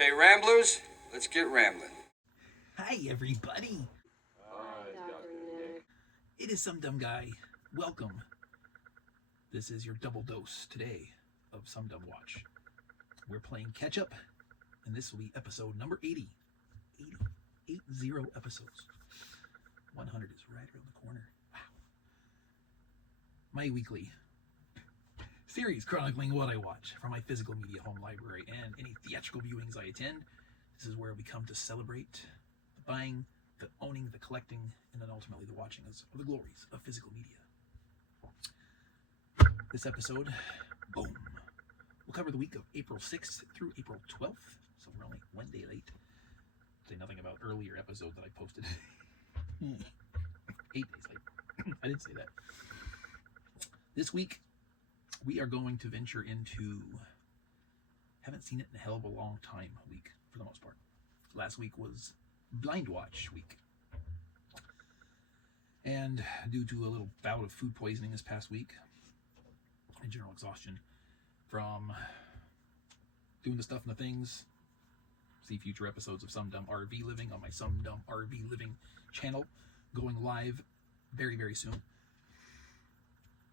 Okay, Ramblers, let's get rambling. Hi, everybody. Hi, Dr. Nick. It is Some Dumb Guy. Welcome. This is your double dose today of SumDumWatch. We're playing catch up, and this will be episode number 80. 80 episodes. 100 is right around the corner. Wow. My weekly series chronicling what I watch from my physical media home library and any theatrical viewings I attend. This is where we come to celebrate the buying, the owning, the collecting, and then ultimately the watching of the glories of physical media. This episode, boom, we'll cover the week of April 6th through April 12th, so we're only one day late. Say nothing about earlier episodes that I posted. 8 days late. I didn't say that. This week, we are going to venture into haven't seen it in a hell of a long time week, for the most part. Last week was Blind Watch week. And due to a little bout of food poisoning this past week, and general exhaustion from doing the stuff and the things, see future episodes of Some Dumb RV Living on my Some Dumb RV Living channel, going live very, very soon.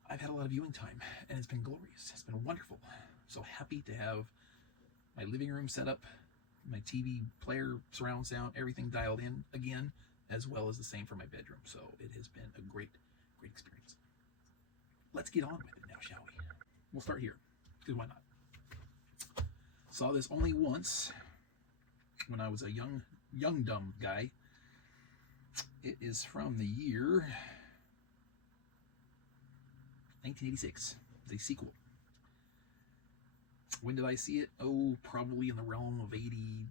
I've had a lot of viewing time, and it's been glorious. It's been wonderful. So happy to have my living room set up, my TV player, surround sound, everything dialed in again, as well as the same for my bedroom. So it has been a great, great experience. Let's get on with it now, shall we? We'll start here, because why not? Saw this only once when I was a young dumb guy. It is from the year 1986. It's a sequel. When did I see it? Oh, probably in the realm of 89,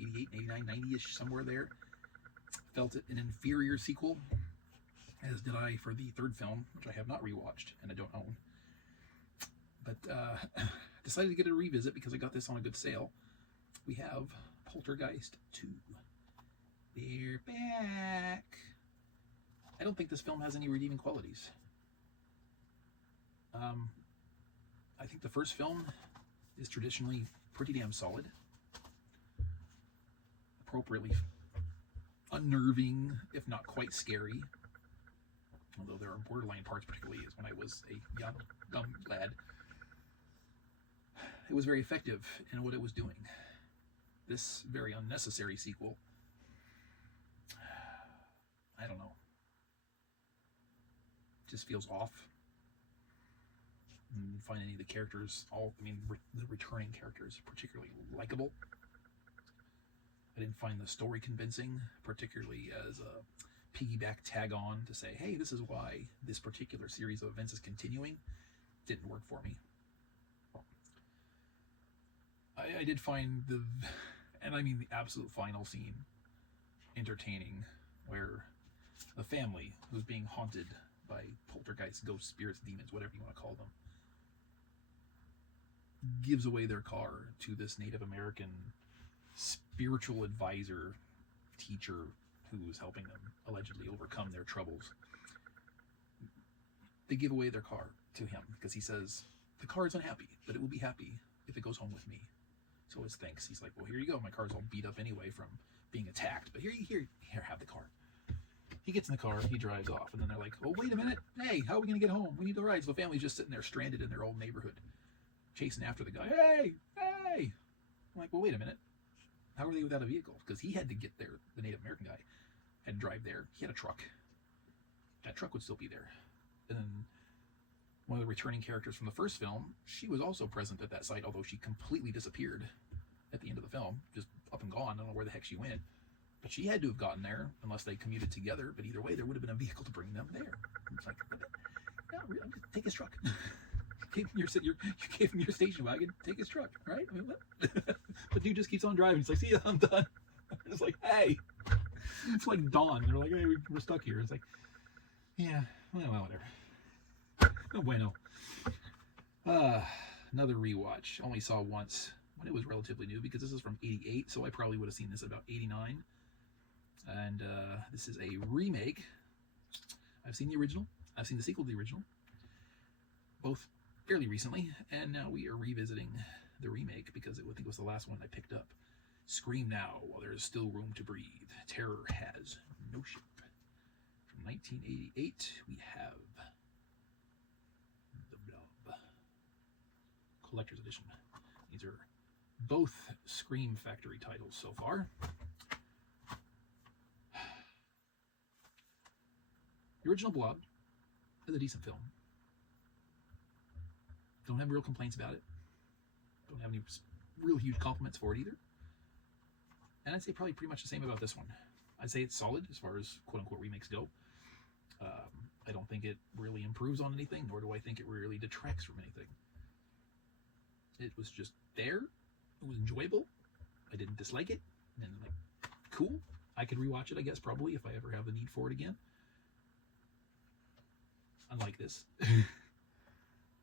88, 89, 90-ish, somewhere there. Felt it an inferior sequel, as did I for the third film, which I have not rewatched and I don't own. But decided to get a revisit because I got this on a good sale. We have Poltergeist 2. They're back. I don't think this film has any redeeming qualities. I think the first film is traditionally pretty damn solid. Appropriately unnerving, if not quite scary. Although there are borderline parts, particularly as when I was a young, dumb lad. It was very effective in what it was doing. This very unnecessary sequel, I don't know, just feels off. I didn't find any of the characters, the returning characters, particularly likable. I didn't find the story convincing, particularly as a piggyback tag on to say, hey, this is why this particular series of events is continuing. Didn't work for me. I did find the absolute final scene entertaining, where the family who's being haunted by poltergeists, ghosts, spirits, demons, whatever you want to call them, gives away their car to this Native American spiritual advisor, teacher, who is helping them allegedly overcome their troubles. They give away their car to him because he says, the car is unhappy, but it will be happy if it goes home with me. So as thanks, he's like, well, here you go. My car's all beat up anyway from being attacked, but here, have the car. He gets in the car, he drives off, and then they're like, oh, wait a minute. Hey, how are we going to get home? We need the ride. So the family's just sitting there stranded in their old neighborhood, chasing after the guy. Hey! I'm like, well, wait a minute. How are they without a vehicle? Because he had to get there. The Native American guy had to drive there. He had a truck. That truck would still be there. And then one of the returning characters from the first film, she was also present at that site, although she completely disappeared at the end of the film, just up and gone. I don't know where the heck she went. But she had to have gotten there unless they commuted together. But either way, there would have been a vehicle to bring them there. It's like, no, take his truck. You gave him your station wagon. Take his truck, right? I mean, what? But dude just keeps on driving. He's like, see ya, I'm done. It's like, hey. It's like dawn. They're like, hey, we're stuck here. It's like, yeah, well, whatever. No bueno. Another rewatch. Only saw once when it was relatively new, because this is from 88, so I probably would have seen this about 89. And this is a remake. I've seen the original. I've seen the sequel to the original. Both fairly recently, and now we are revisiting the remake because I think it was the last one I picked up. Scream now while there is still room to breathe. Terror has no ship. From 1988, we have The Blob. Collector's Edition. These are both Scream Factory titles so far. The original Blob is a decent film. Don't have real complaints about it. Don't have any real huge compliments for it either. And I'd say probably pretty much the same about this one. I'd say it's solid as far as quote-unquote remakes go. I don't think it really improves on anything, nor do I think it really detracts from anything. It was just there. It was enjoyable. I didn't dislike it. And like, cool. I could rewatch it, I guess, probably, if I ever have the need for it again. Unlike this.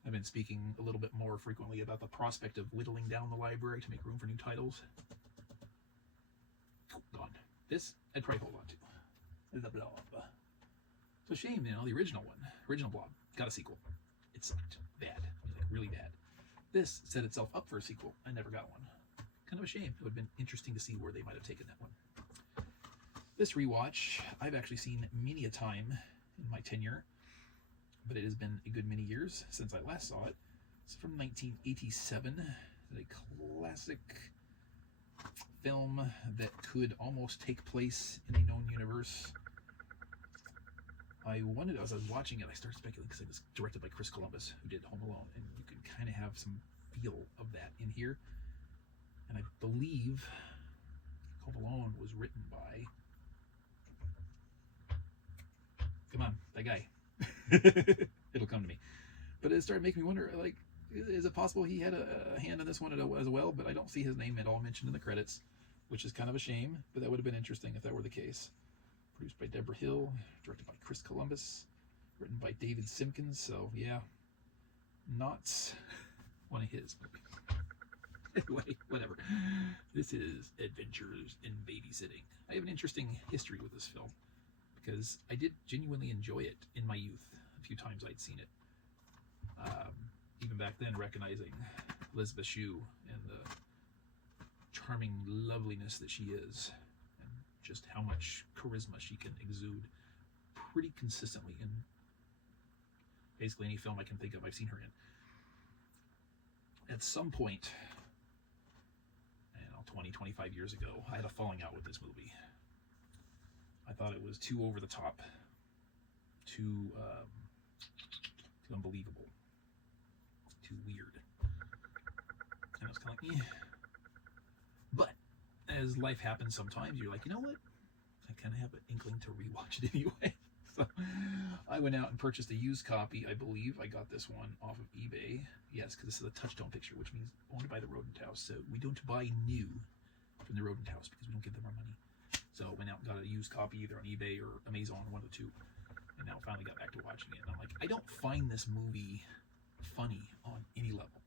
I've been speaking a little bit more frequently about the prospect of whittling down the library to make room for new titles. Gone. This, I'd probably hold on to. The Blob. It's a shame, the original Blob, got a sequel. It sucked. Bad. Like, really bad. This set itself up for a sequel. I never got one. Kind of a shame. It would have been interesting to see where they might have taken that one. This rewatch, I've actually seen many a time in my tenure, but it has been a good many years since I last saw it. It's from 1987. It's a classic film that could almost take place in a known universe. I wondered, as I was watching it, I started speculating because it was directed by Chris Columbus, who did Home Alone, and you can kind of have some feel of that in here. And I believe Home Alone was written by... Come on, that guy. It'll come to me. But it started making me wonder, like, is it possible he had a hand in this one as well? But I don't see his name at all mentioned in the credits, which is kind of a shame, but that would have been interesting if that were the case. Produced by Deborah Hill, directed by Chris Columbus, written by David Simpkins, so yeah, not one of his movies. Anyway, whatever. This is Adventures in Babysitting. I have an interesting history with this film, because I did genuinely enjoy it in my youth, a few times I'd seen it. Even back then, recognizing Elizabeth Shue and the charming loveliness that she is, and just how much charisma she can exude pretty consistently in basically any film I can think of I've seen her in. At some point, 25 years ago, I had a falling out with this movie. I thought it was too over the top, too unbelievable, too weird. And I was kind of like, But as life happens sometimes, you're like, you know what? I kind of have an inkling to rewatch it anyway. So I went out and purchased a used copy. I believe I got this one off of eBay. Yes, because this is a Touchstone picture, which means owned by the Rodent House. So we don't buy new from the Rodent House because we don't give them our money. So I went out and got a used copy either on eBay or Amazon, one of the two. And now finally got back to watching it. And I'm like, I don't find this movie funny on any level.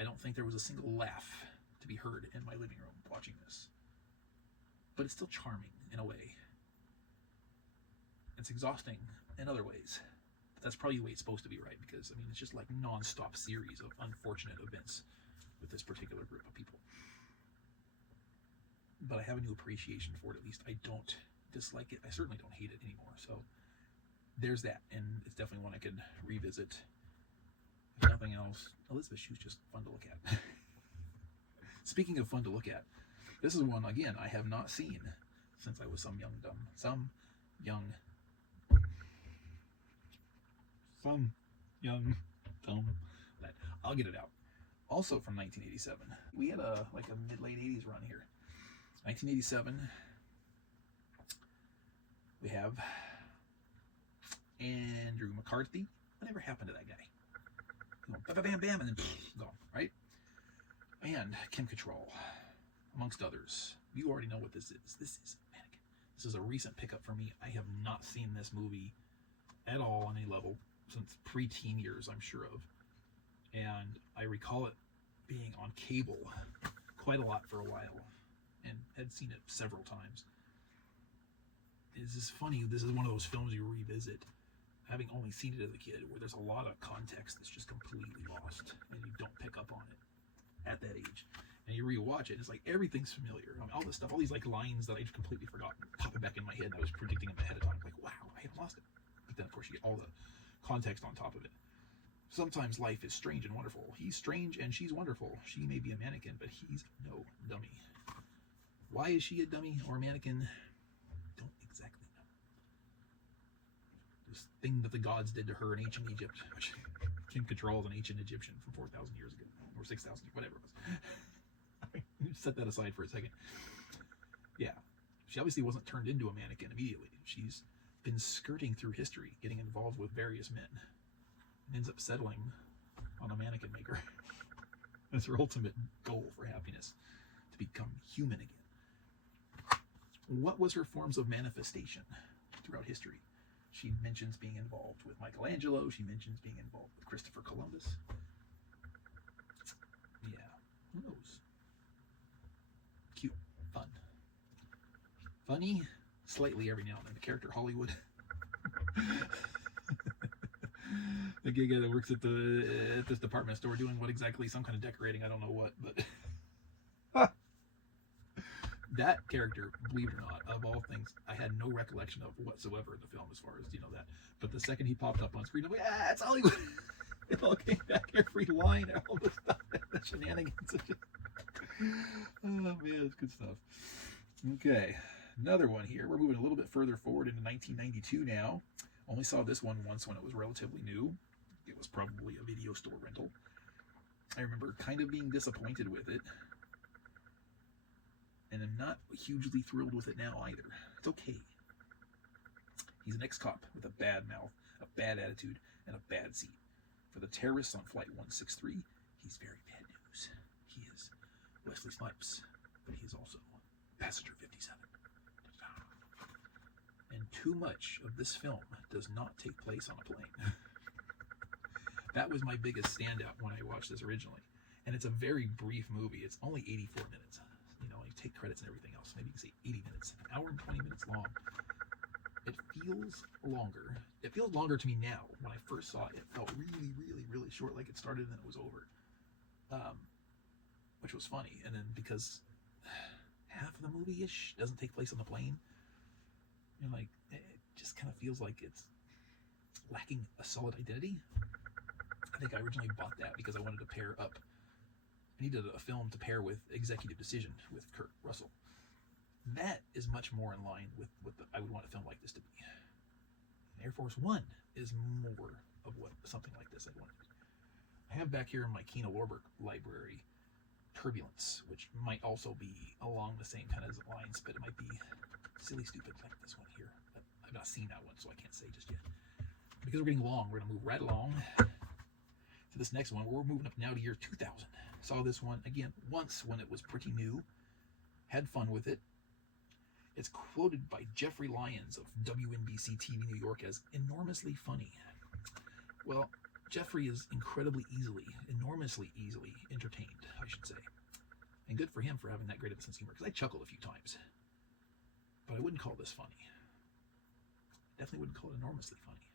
I don't think there was a single laugh to be heard in my living room watching this. But it's still charming in a way. It's exhausting in other ways. But that's probably the way it's supposed to be, right? Because, I mean, it's just like non-stop series of unfortunate events with this particular group of people. But I have a new appreciation for it, at least. I don't dislike it. I certainly don't hate it anymore. So there's that. And it's definitely one I could revisit. If nothing else, Elizabeth Shue's just fun to look at. Speaking of fun to look at, this is one, again, I have not seen since I was some young dumb lad. I'll get it out. Also from 1987. We had a mid-late 80s run here. 1987. We have Andrew McCarthy. Whatever happened to that guy? You know, bam, bam, and then gone, right? And Kim Cattrall, amongst others. You already know what this is. This is a recent pickup for me. I have not seen this movie at all on any level since pre-teen years, I'm sure of. And I recall it being on cable quite a lot for a while and had seen it several times. This is funny. This is one of those films you revisit, having only seen it as a kid, where there's a lot of context that's just completely lost and you don't pick up on it. at that age. And you rewatch it, and it's like everything's familiar. I mean, all this stuff, all these like lines that I just completely forgot, popping back in my head, and I was predicting them ahead of time. Like, wow, I haven't lost it. But then, of course, you get all the context on top of it. Sometimes life is strange and wonderful. He's strange and she's wonderful. She may be a mannequin, but he's no dummy. Why is she a dummy or a mannequin? Don't exactly know. This thing that the gods did to her in ancient Egypt, which Kim Cattrall is an ancient Egyptian from 4,000 years ago, or 6,000, whatever it was. Set that aside for a second. Yeah, she obviously wasn't turned into a mannequin immediately. She's been skirting through history, getting involved with various men, and ends up settling on a mannequin maker. That's her ultimate goal for happiness, to become human again. What was her forms of manifestation throughout history? She mentions being involved with Michelangelo. She mentions being involved with Christopher Columbus. Yeah, who knows? Cute, fun. Funny, slightly every now and then. The character Hollywood. The gay guy that works at this department store doing what exactly? Some kind of decorating, I don't know what, but that character, believe it or not, of all things, I had no recollection of whatsoever in the film as far as, that. But the second he popped up on screen, I'm like, it's Hollywood. It all came back, every line, all the stuff, the shenanigans. Oh man, it's good stuff. Okay, another one here. We're moving a little bit further forward into 1992 now. Only saw this one once when it was relatively new. It was probably a video store rental. I remember kind of being disappointed with it. And I'm not hugely thrilled with it now either. It's okay. He's an ex-cop with a bad mouth, a bad attitude, and a bad seat. For the terrorists on Flight 163, he's very bad news. He is Wesley Snipes, but he is also Passenger 57. And too much of this film does not take place on a plane. That was my biggest standout when I watched this originally. And it's a very brief movie. It's only 84 minutes. You take credits and everything else. Maybe you can say 80 minutes. An hour and 20 minutes long. It feels longer. It feels longer to me now. When I first saw it, it felt really, really, really short, like it started and then it was over. Which was funny. And then because half of the movie-ish doesn't take place on the plane, it just kind of feels like it's lacking a solid identity. I think I originally bought that because I wanted to pair up. I needed a film to pair with Executive Decision with Kurt Russell. That is much more in line with what I would want a film like this to be. Air Force One is more of what something like this I'd want to be. I have back here in my Kino Lorber library Turbulence, which might also be along the same kind of lines, but it might be silly stupid like this one here. But I've not seen that one, so I can't say just yet. Because we're getting long, we're going to move right along to this next one. We're moving up now to year 2000. Saw this one again once when it was pretty new. Had fun with it. It's quoted by Jeffrey Lyons of WNBC TV New York as enormously funny. Well, Jeffrey is enormously easily entertained, I should say. And good for him for having that great of a sense of humor, because I chuckled a few times. But I wouldn't call this funny. Definitely wouldn't call it enormously funny.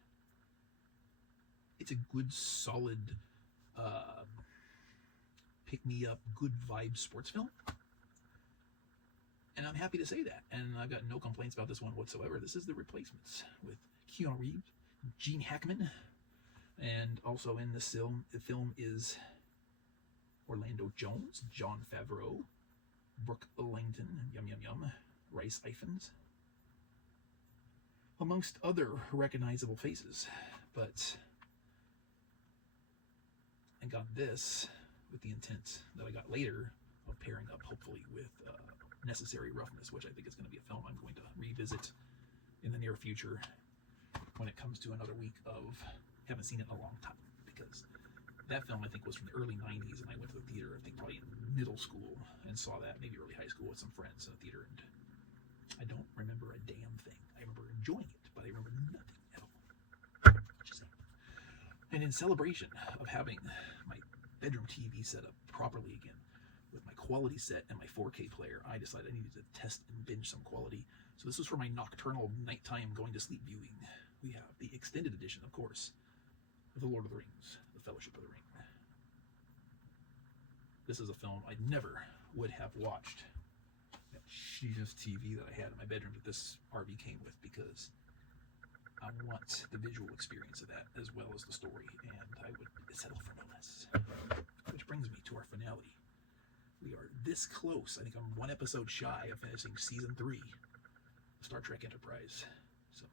It's a good, solid, pick-me-up, good vibe sports film. And I'm happy to say that. And I've got no complaints about this one whatsoever. This is The Replacements with Keanu Reeves, Gene Hackman, and also in this film, the film is Orlando Jones, Jon Favreau, Brooke Langton, Rice Ifans, amongst other recognizable faces. But I got this with the intent that I got later of pairing up, hopefully, with Necessary Roughness, which I think is going to be a film I'm going to revisit in the near future when it comes to another week of haven't seen it in a long time, because that film I think was from the early 90s, and I went to the theater I think probably in middle school and saw that, maybe early high school, with some friends in the theater, and I don't remember a damn thing. I remember enjoying it, but I remember nothing at all. Just saying. And in celebration of having my bedroom TV set up properly again, with my quality set and my 4K player, I decided I needed to test and binge some quality. So this was for my nocturnal nighttime going to sleep viewing. We have the extended edition, of course, of The Lord of the Rings, The Fellowship of the Ring. This is a film I never would have watched that sheet of TV that I had in my bedroom that this RV came with, because I want the visual experience of that as well as the story, and I would settle for no less. Which brings me to our finale. We are this close. I think I'm one episode shy of finishing season 3 of Star Trek Enterprise. So,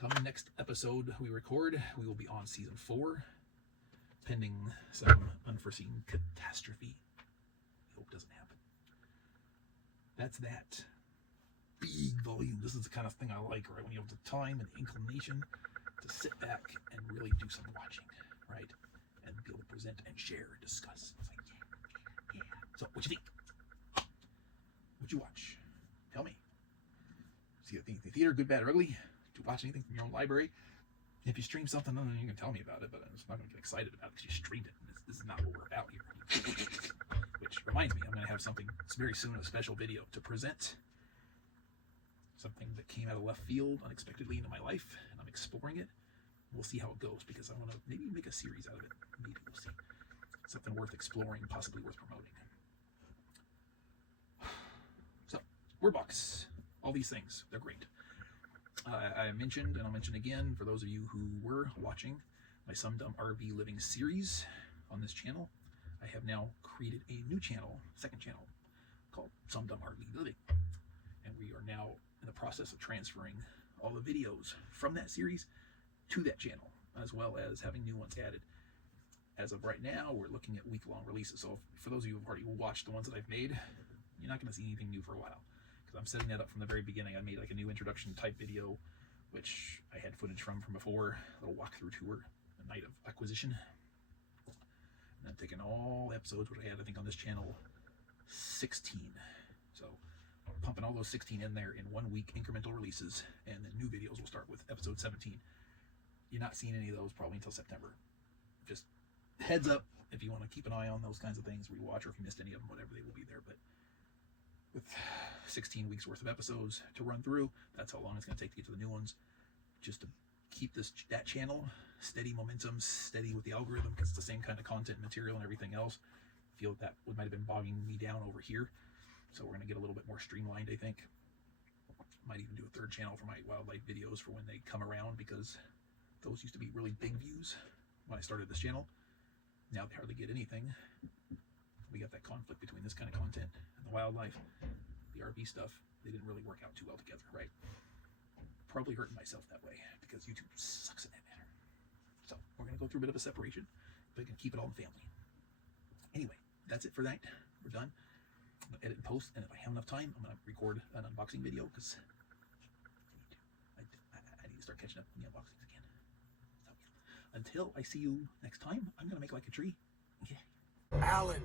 coming next episode we record, we will be on season 4, pending some unforeseen catastrophe. I hope doesn't happen. That's that. Big volume. This is the kind of thing I like, right? When you have the time and the inclination to sit back and really do some watching, right? And be able to present and share and discuss. It's like, yeah. So, what you think? What'd you watch? Tell me. See the theater, good, bad, or ugly? Did you watch anything from your own library? If you stream something, then you can tell me about it, but I'm just not going to get excited about it because you streamed it. This is not what we're about here. Which reminds me, I'm going to have something very soon, a special video to present. Something that came out of left field unexpectedly into my life, and I'm exploring it. We'll see how it goes, because I want to maybe make a series out of it. Maybe we'll see. Something worth exploring, possibly worth promoting. So, Word Box. All these things, they're great. I mentioned, and I'll mention again, for those of you who were watching my SumDumRV Living series on this channel, I have now created a new channel, second channel, called SumDumRV Living. And we are now in the process of transferring all the videos from that series to that channel, as well as having new ones added. As of right now, we're looking at week-long releases. So for those of you who have already watched the ones that I've made, you're not going to see anything new for a while, because I'm setting that up from the very beginning. I made like a new introduction type video, which I had footage from before, a little walkthrough tour, the night of acquisition. And I'm taking all episodes, which I had, I think, on this channel, 16. So pumping all those 16 in there in 1 week incremental releases, and then new videos will start with episode 17. You're not seeing any of those probably until September. Just heads up, if you want to keep an eye on those kinds of things, rewatch, or if you missed any of them, whatever, they will be there. But with 16 weeks worth of episodes to run through, that's how long it's going to take to get to the new ones, just to keep that channel steady momentum, steady with the algorithm, because it's the same kind of content, material, and everything else. I feel that might have been bogging me down over here, so we're going to get a little bit more streamlined, I think. Might even do a third channel for my wildlife videos for when they come around, because those used to be really big views when I started this channel. Now they hardly get anything. We got that conflict between this kind of content and the wildlife. The RV stuff, they didn't really work out too well together, right? Probably hurting myself that way, because YouTube sucks at that matter. So we're going to go through a bit of a separation, but we can keep it all in the family. Anyway, that's it for that. We're done. I'm going to edit and post, and if I have enough time, I'm going to record an unboxing video, because I need to start catching up on the unboxings again. So, until I see you next time, I'm going to make like a tree. Okay. Alan,